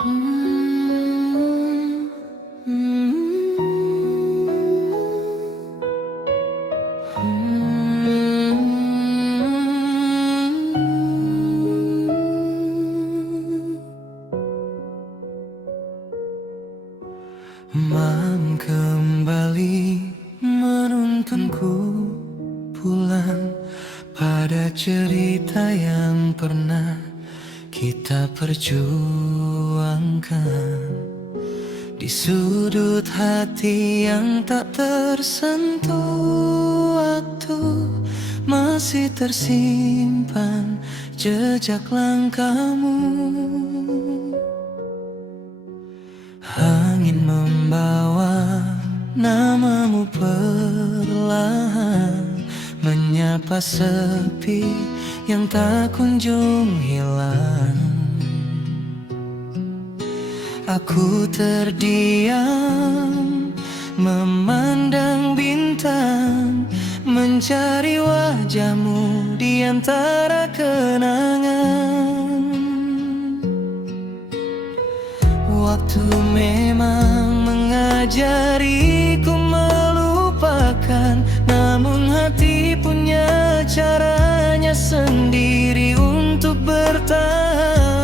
Hmm, hmm, Malam kembali menuntunku pulang pada cerita yang pernah kita perjuangkan. Di sudut hati yang tak tersentuh waktu, masih tersimpan jejak langkahmu. Angin membawa namamu perlahan, menyapa sepi yang tak kunjung hilang. Aku terdiam, memandang bintang, mencari wajahmu di antara kenangan. Waktu memang mengajariku melupakan, namun hati punya caranya sendiri untuk bertahan.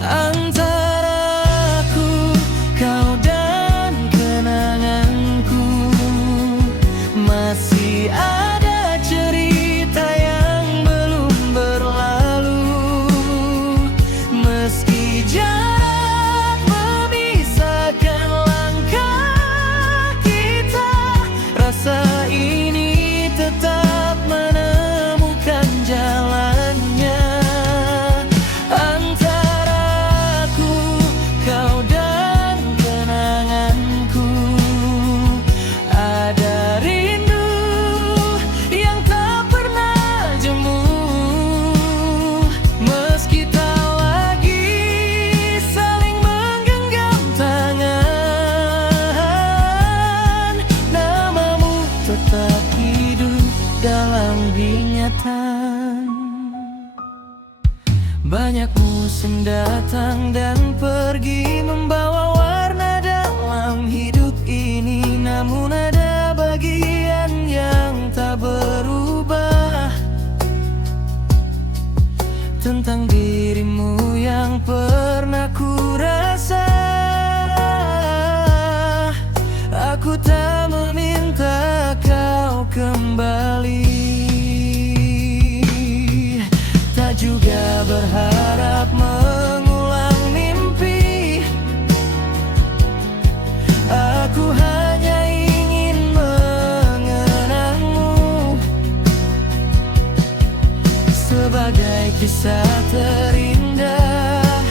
Antara aku, kau dan kenanganku, masih ada cerita yang belum berlalu. Meski jarak memisahkan langkah kita, rasa ini tetap menemukan jalannya. Antara aku, kau dan kenanganku, ada rindu yang tak pernah jemu. Meski tak lagi saling menggenggam tangan, namamu tetap hidup dalam ingatan. Banyak musim datang dan pergi, membawa warna dalam hidup ini, namun ada bagian yang tak berubah tentang dirimu yang pernah ku rasa. Aku tak meminta kau kembali, tak juga berharap mengulang mimpi. Aku hanya ingin mengenangmu sebagai kisah terindah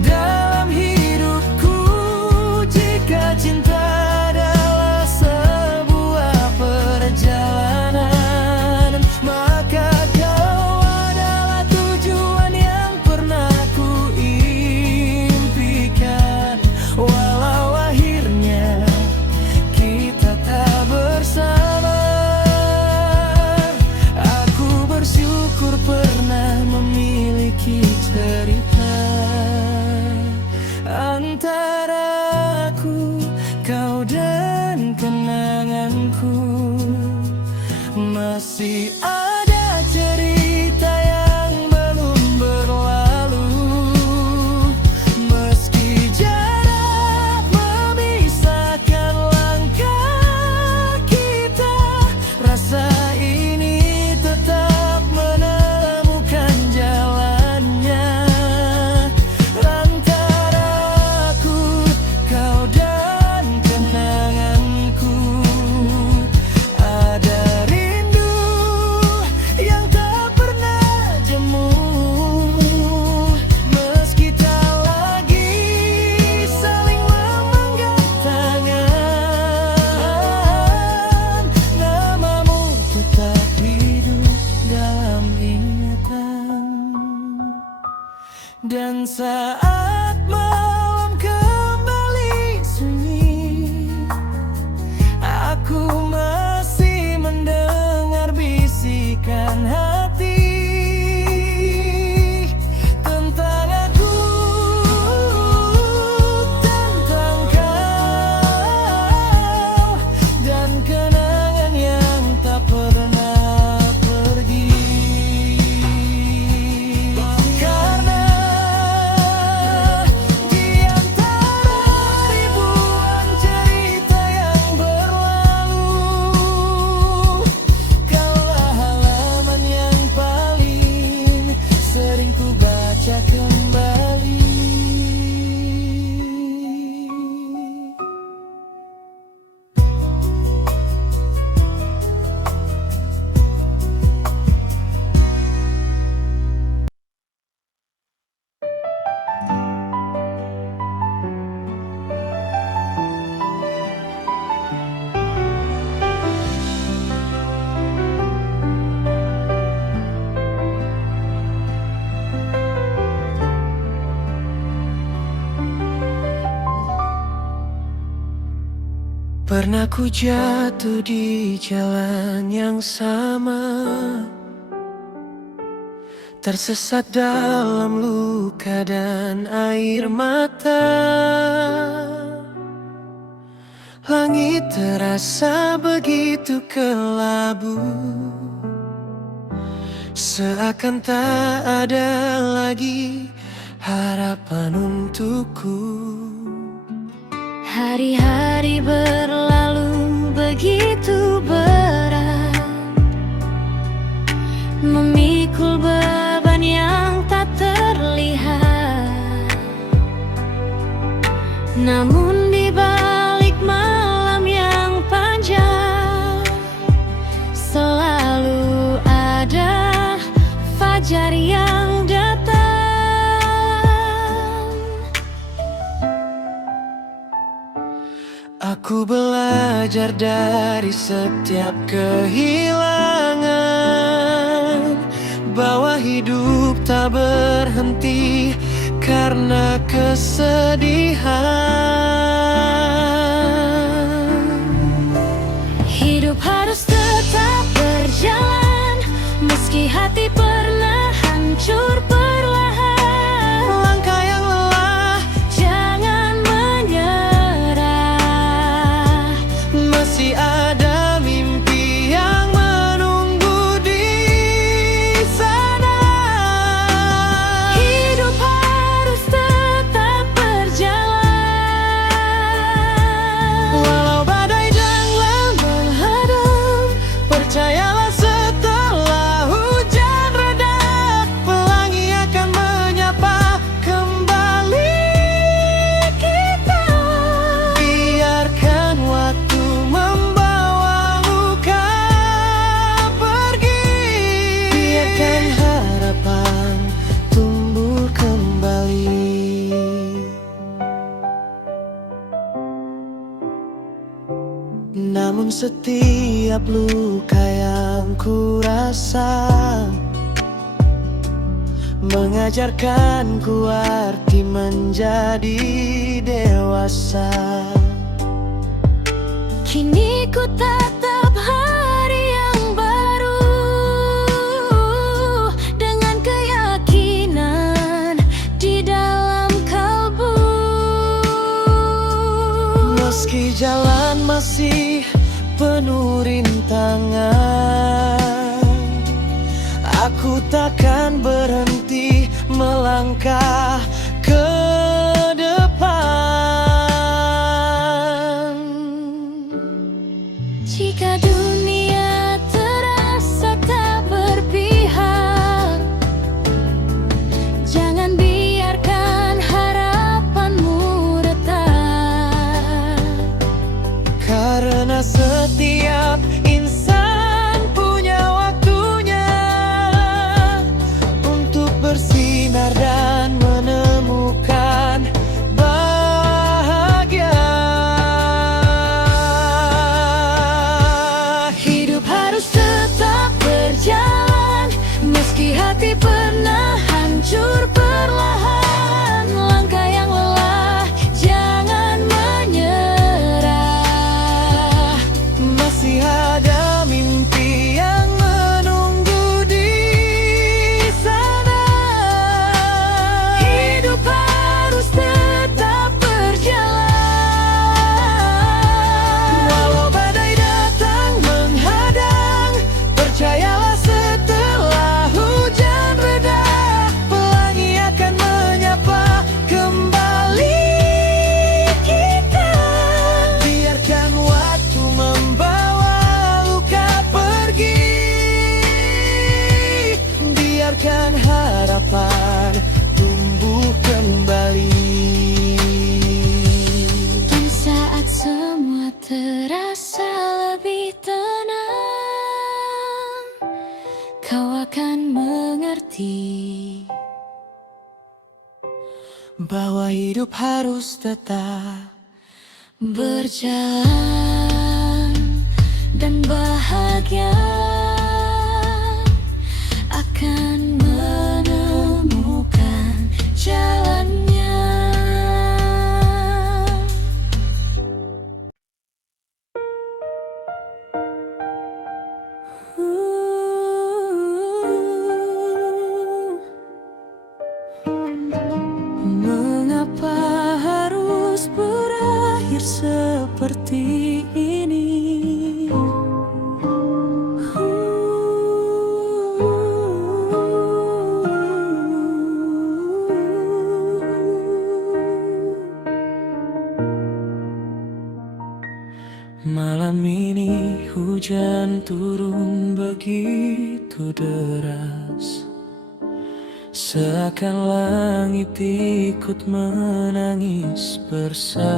dalam hidupku. Jika cinta adalah sebuah perjalanan, maka kau adalah tujuan yang pernah ku impikan. Walau akhirnya kita tak bersama, aku bersyukur pernah memiliki cerita. Antara aku, kau dan kenanganku, masih ada cerita yang belum berlalu. Meski jarak memisahkan langkah kita, rasa ini tetap menemukan jalannya. Antara aku, kau dan kenanganku, ada rindu yang tak pernah jemu. Meski tak lagi saling memegang tangan, namamu tetap hidup dalam ingatan. Dan saat malam kembali sunyi, aku masih mendengar bisikan hati. Pernah ku jatuh di jalan yang sama, tersesat dalam luka dan air mata. Langit terasa begitu kelabu, seakan tak ada lagi harapan untukku. Hari-hari berlalu begitu berat, memikul beban yang tak terlihat. Namun di balik malam yang panjang, selalu ada fajar yang datang. Aku belajar dari setiap kehilangan, bahwa hidup tak berhenti karena kesedihan. Hidup harus tetap berjalan, meski hati pernah hancur perlahan. Langkah yang lelah, Jangan menyerah, masih ada mimpi yang menunggu di sana. hidup harus tetap berjalan. Walau badai jangan menghadang, percayalah setelah hujan reda, pelangi akan menyapa kembali kita. Biarkan waktu membawa luka pergi, biarkan harapan tumbuh kembali. Namun setiap luka yang ku rasa mengajarkanku arti menjadi dewasa. Kini ku tatap hari yang baru dengan keyakinan di dalam kalbu. Meski jalan masih penuh rintangan, aku takkan berhenti melangkah ke depan. Jika dunia terasa tak berpihak, jangan biarkan harapanmu retak. Karena setiap insan punya waktunya untuk bersinar dan menemukan bahagia. Hidup harus tetap berjalan, meski hati pernah hancur perlahan. Langkah yang lelah, jangan menyerah. Masih ada mimpi yang menunggu di sana. Hidup harus tetap berjalan. Walau badai datang menghadang, percayalah setelah hujan reda, pelangi akan menyapa kembali kita. Biarkan waktu membawa luka pergi, biarkan harapan tumbuh kembali. Dan saat semua terasa lebih tenang, kau akan mengerti bahwa hidup harus tetap berjalan dan bahagia. hujan turun begitu deras, seakan langit ikut menangis bersamaku.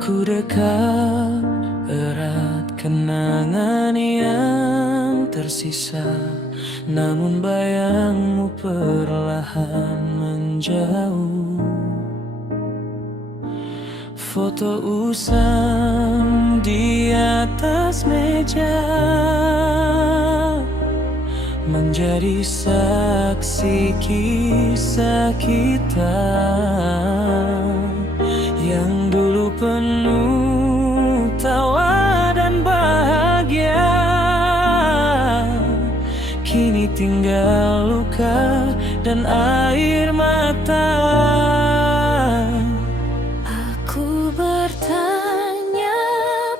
Ku dekat erat kenangan yang tersisa, namun bayangmu perlahan menjauh. Foto usang di atas meja menjadi saksi kisah kita yang dulu penuh tawa dan bahagia. Kini tinggal luka dan air mata. Aku bertanya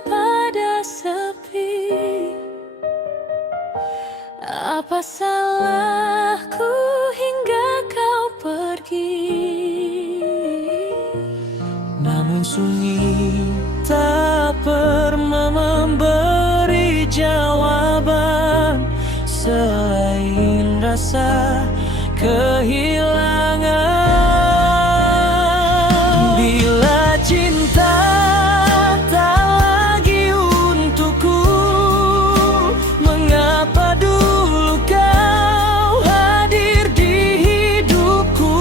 pada sepi, apa salahku hingga kau pergi? Namun sunyi tak pernah memberi jawaban selain rasa kehilangan. Bila cinta tak lagi untukku, mengapa dulu kau hadir di hidupku,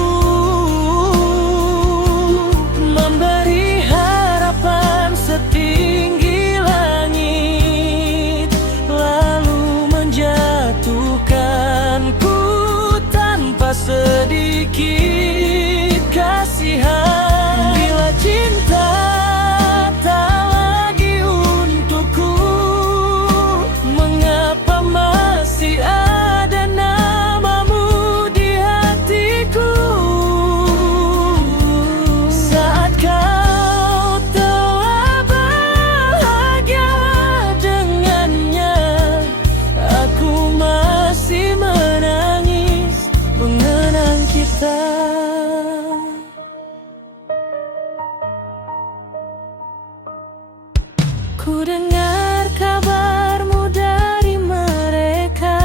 memberi harapan setinggi langit, lalu menjatuhkanku tanpa sedikit kasihan. Bila cinta tak lagi untukku, mengapa masih ada namamu di hatiku? Saat kau telah bahagia dengannya, aku masih menangis mengenang kita. Ku dengar kabarmu dari mereka,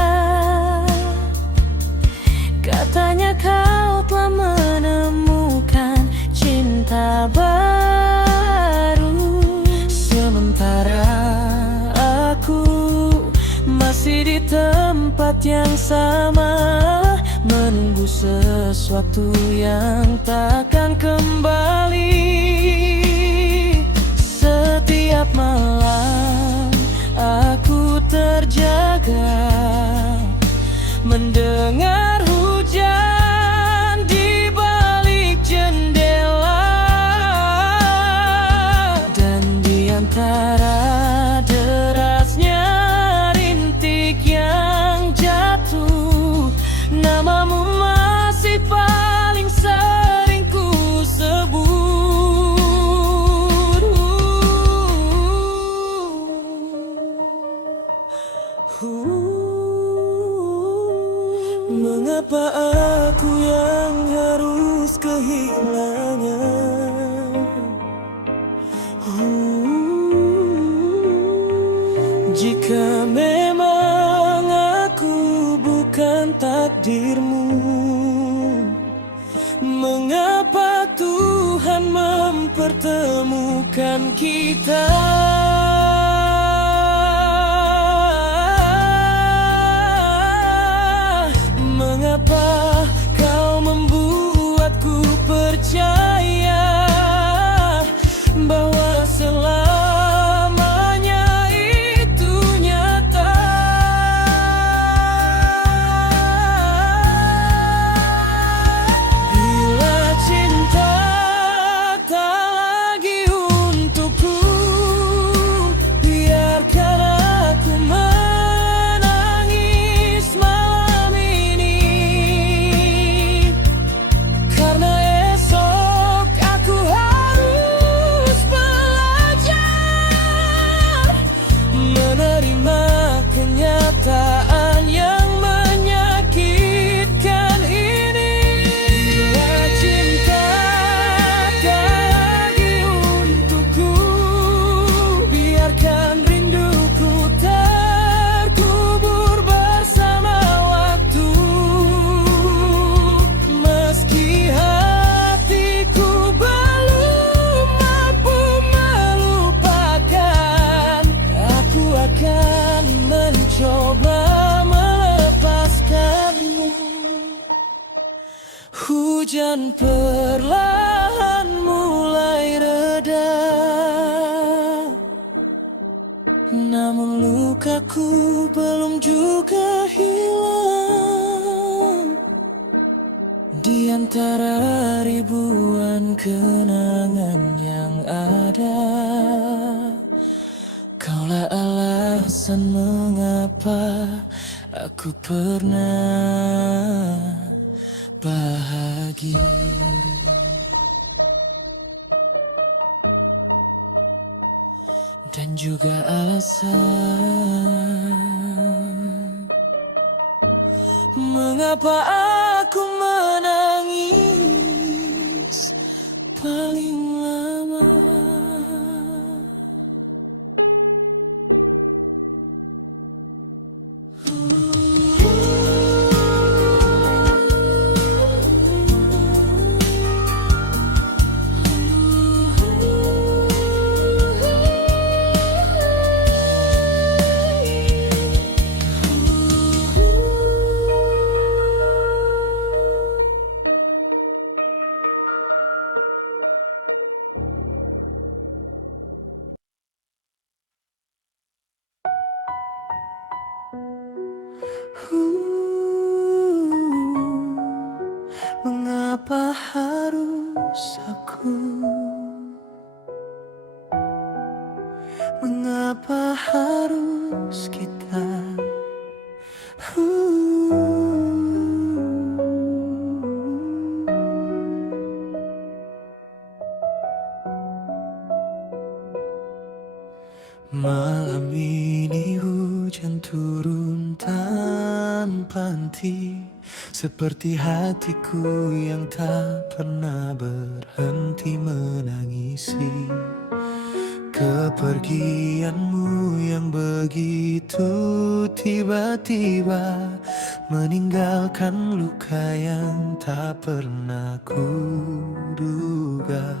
katanya kau telah menemukan cinta baru, sementara aku masih di tempat yang sama, menunggu sesuatu yang takkan kembali. Setiap malam aku terjaga, mendengar hujan di balik jendela, dan di antara derasnya rintik yang jatuh, namamu masih paling sering ku sebut. Mengapa aku yang harus kehilangan? Jika memang aku bukan takdirmu, mengapa Tuhan mempertemukan kita? Mengapa kau membuatku percaya bahwa selamanya itu nyata? Bila cinta tak lagi untukku, Hujan perlahan mulai reda, namun lukaku belum juga hilang. Di antara ribuan kenangan yang ada, kaulah alasan mengapa aku pernah bahagia. Dan juga alasan mengapa aku menangis paling lama. Mengapa harus aku? Mengapa harus kita? Malam ini hujan turun tanpa henti, seperti hatiku yang tak pernah berhenti menangisi kepergianmu yang begitu tiba-tiba, meninggalkan luka yang tak pernah kuduga.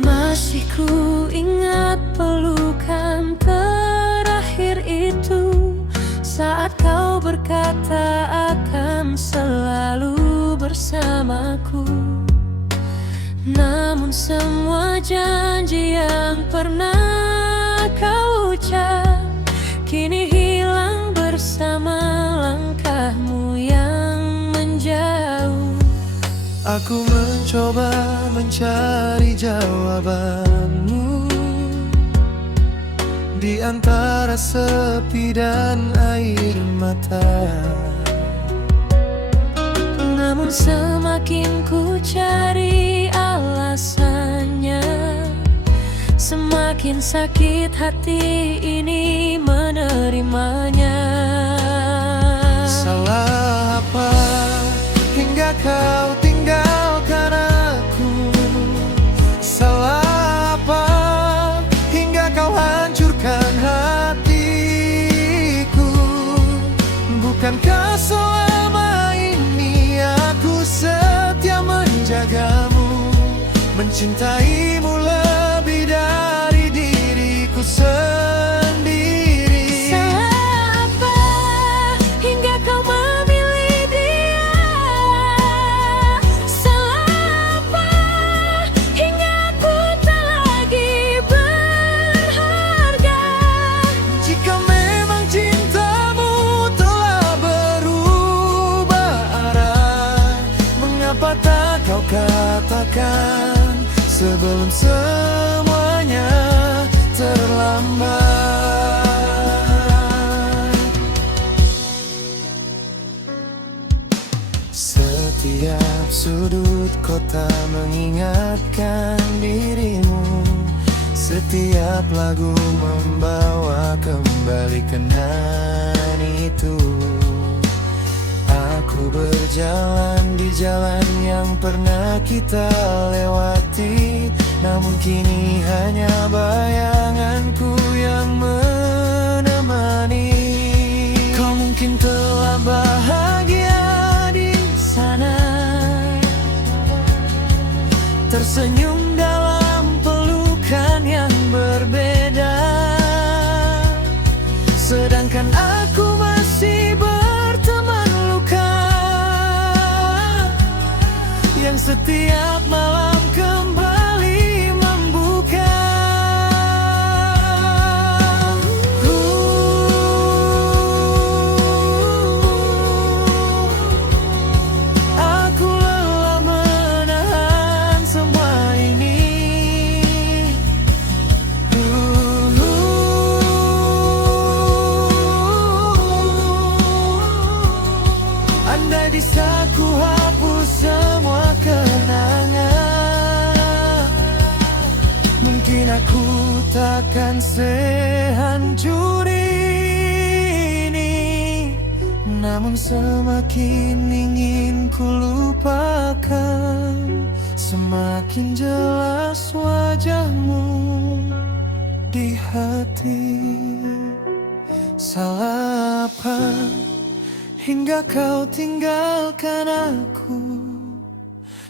Masih ku ingat pelukan terakhir itu, saat kau berkata akan selalu bersamaku. Namun semua janji yang pernah kau ucap kini hilang bersama langkahmu yang menjauh. Aku mencoba mencari jawabanmu di antara sepi dan air mata. Namun semakin ku cari alasannya, semakin sakit hati ini menerimanya. Salah apa hingga kau tinggalkan aku? Salah apa hingga kau hancurkan hatiku? Bukankah selama ini aku setia menjagamu, mencintaimu lebih dari diriku sendiri? Salah apa hingga kau memilih dia? Salah apa hingga aku tak lagi berharga? Jika memang cintamu telah berubah arah, mengapa tak kau katakan sebelum semuanya terlambat? Setiap sudut kota mengingatkan dirimu, setiap lagu membawa kembali kenangan itu. Aku berjalan di jalan yang pernah kita lewati, namun kini hanya bayanganku yang menemani. Kau mungkin telah bahagia di sana, tersenyum dalam pelukan yang berbeda, sedangkan aku masih berteman luka. setiap malam kembali membuka. Aku lelah menahan semua ini. Andai bisa ku hapus semua kenangan, mungkin aku takkan sehancur ini. Namun semakin ingin ku lupakan, semakin jelas wajahmu di hati. Salah apa hingga kau tinggalkan aku?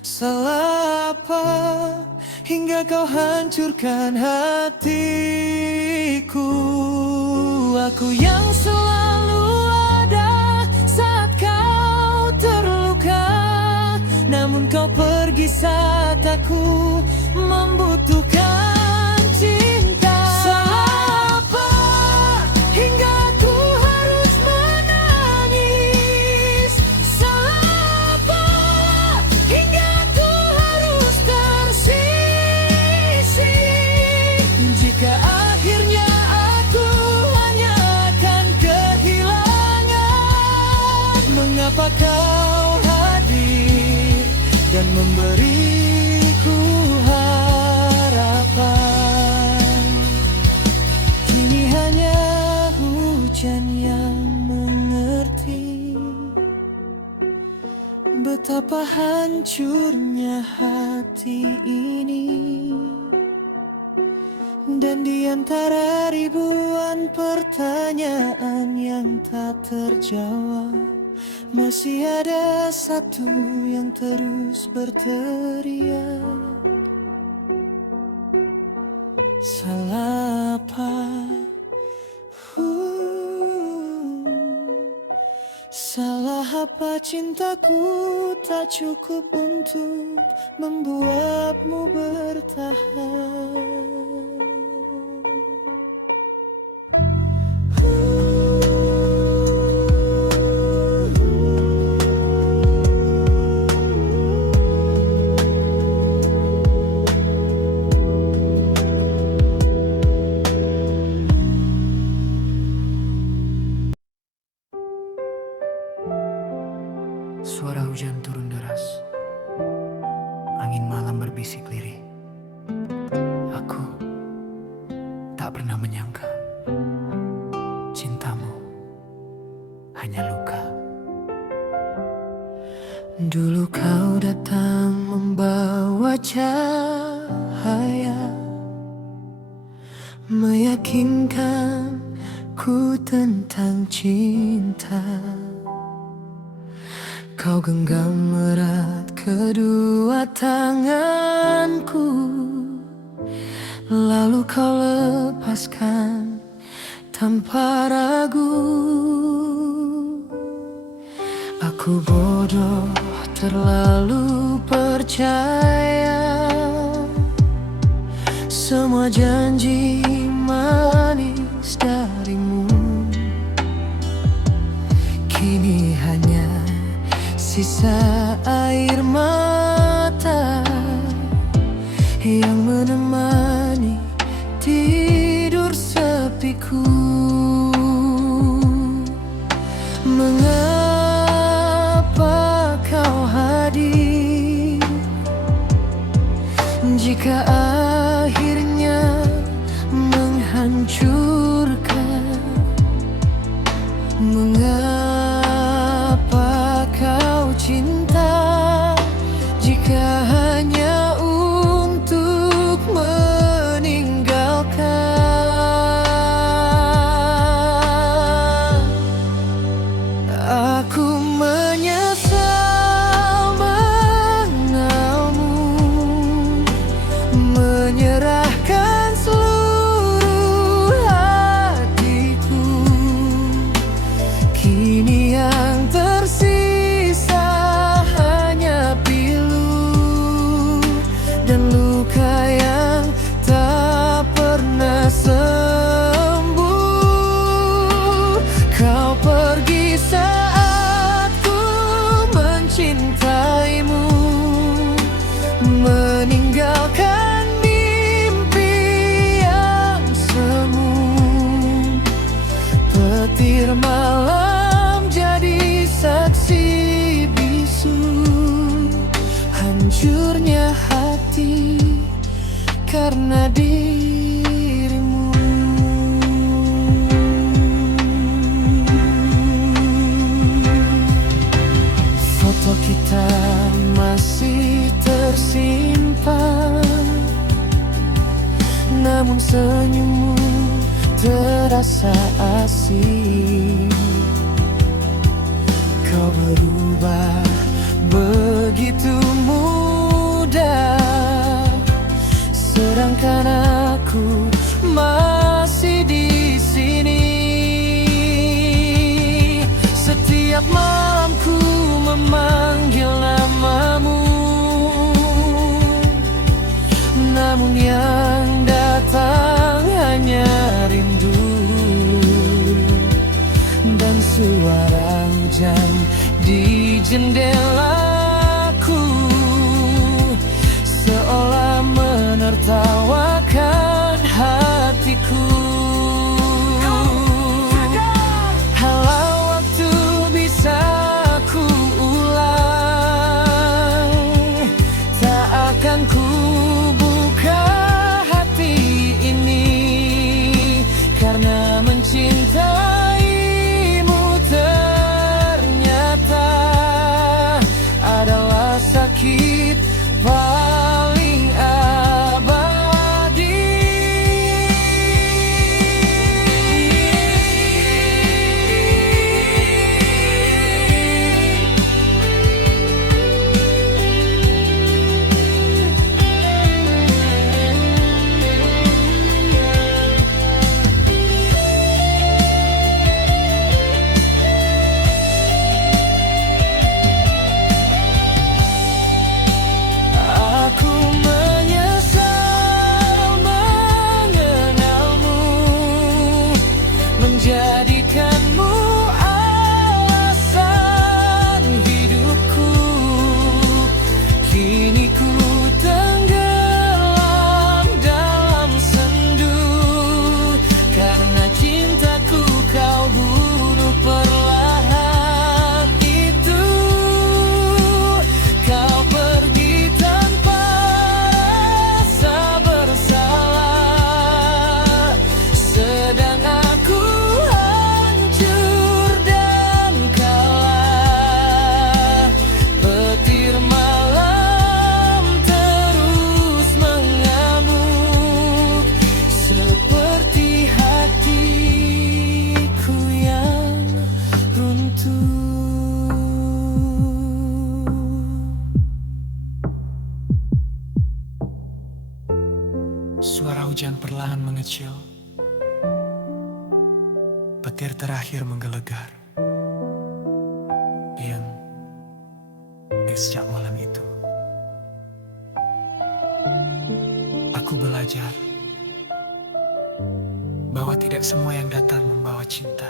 Salah apa hingga kau hancurkan hatiku? Aku yang selalu ada saat kau terluka, namun kau pergi saat aku membutuhkan cinta. Salah apa hingga aku harus menangis? Salah apa hingga aku harus tersisih? Jika akhirnya aku hanya akan kehilangan, mengapa kau hadir dan memberiku harapan? Kini hanya hujan yang mengerti betapa hancurnya hati ini. Dan di antara ribuan pertanyaan yang tak terjawab, masih ada satu yang terus berteriak. Salah apa? Salah apa cintaku tak cukup untuk membuatmu bertahan? Suara hujan turun deras, angin malam berbisik lirih. Aku tak pernah menyangka cintamu hanya luka. Dulu kau datang membawa cahaya, meyakinkanku tentang cinta. Kau genggam erat kedua tanganku, lalu kau lepaskan tanpa ragu. Aku bodoh terlalu percaya semua janji manis darimu. Kini hanya sisa air mata yang menemani tidur sepiku. Mengapa kau hadir jika akhirnya menghancurkan? Mengapa kau cinta jika hanya untuk meninggalkan? Aku menyesal mengenalmu, hancurnya hati karena dirimu. Foto kita masih tersimpan, namun senyummu terasa asing. Kau berubah begitu mudah, sedangkan aku masih di sini. Setiap malam ku memanggil namamu, namun yang datang hanya rindu dan suara hujan di jendelaku, seolah menertawakan hatiku. Halau waktu bisa ku ulang, tak akan ku buka hati ini, karena mencintaimu ternyata adalah sakit paling abadi. Aku menyesal mengenalmu, menjadikanmu alasan hidupku. Kini ku tenggelam dalam sendu, karena cintaku kau bunuh perlahan. Itu kau pergi tanpa rasa bersalah, sedang aku hancur dan kalah. Petir malam terus mengamuk, seperti hatiku yang runtuh. Suara hujan perlahan mengecil, petir terakhir menggelegar. Diam sejak malam itu, aku belajar bahwa tidak semua yang datang membawa cinta.